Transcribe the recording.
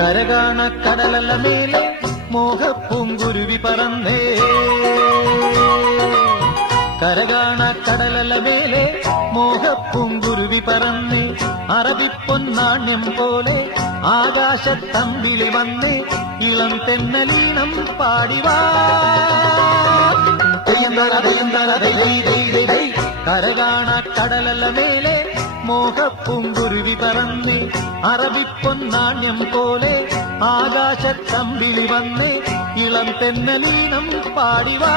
കരകാണ കടലല്ല മേലെ മോഹപ്പൂങ്കുരുവി പറന്നേ. കരകാണ കടലല്ല മേലെ മോഹപ്പൂങ്കുരുവി പറന്നേ. അറബിപ്പൊന്നാണ്യം പോലെ ആകാശത്തമ്പിളി വന്നേ. ഇളം തെന്നലീണം പാടിവാ. കരകാണ കടലല്ല മേലെ മോഹപ്പൂങ്കുരുവി പറന്നേ. അറബിപ്പൊന്നാണ്യം പോലെ ആകാശത്തമ്പിളി വന്നേ. ഇളം തെന്നലീണം പാടിവാ.